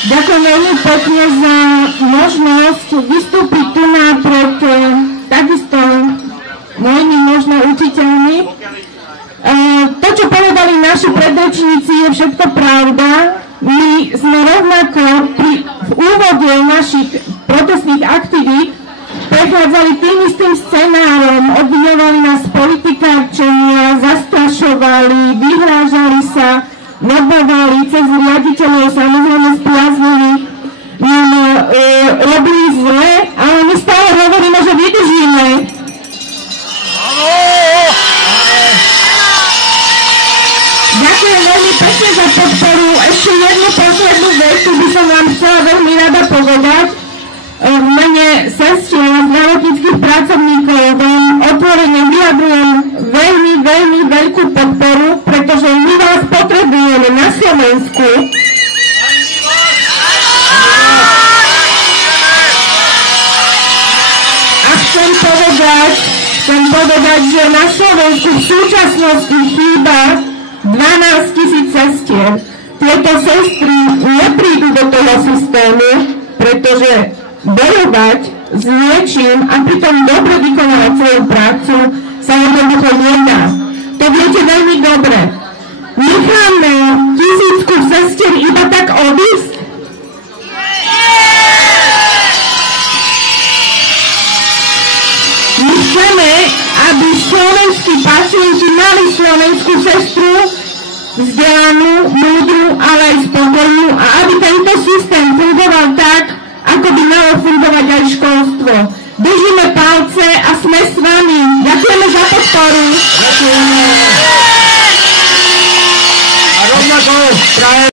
Ďakujem veľmi pekne za možnosť vystúpiť tu pred takisto mojimi možno učiteľmi. To, čo povedali naši predrečníci, je všetko pravda. My sme rovnako v úvode našich protestných aktivít prechádzali tým istým scenárom, obviňovali nás politikárčenia, zastrašovali, vyhrážali sa, nabávali cez riaditeľov, samozrejme spriaznili, robili zle, ale my stále hovoríme, že vydržíme. Ďakujem veľmi pekne za podporu. Ešte jednu poslednú vec by som vám chcela veľmi rada povedať. V mene sestier a zdravotníckych pracovníkov vám otvorene vyjadrujem veľmi, veľmi veľkú podporu, pretože my vás potrebujeme na Slovensku. A chcem povedať, že na Slovensku v súčasnosti chýba 12 000 sestier. Tieto sestry neprídu do toho systému, pretože bojovať s niečím a pritom dobre vykonávať svoju prácu sa jednoducho nedá. To viete veľmi dobre. Necháme 1000 sestier iba tak odísť? My chceme, aby slovenskí pacienti mali slovenskú sestru, vzdelanú, múdru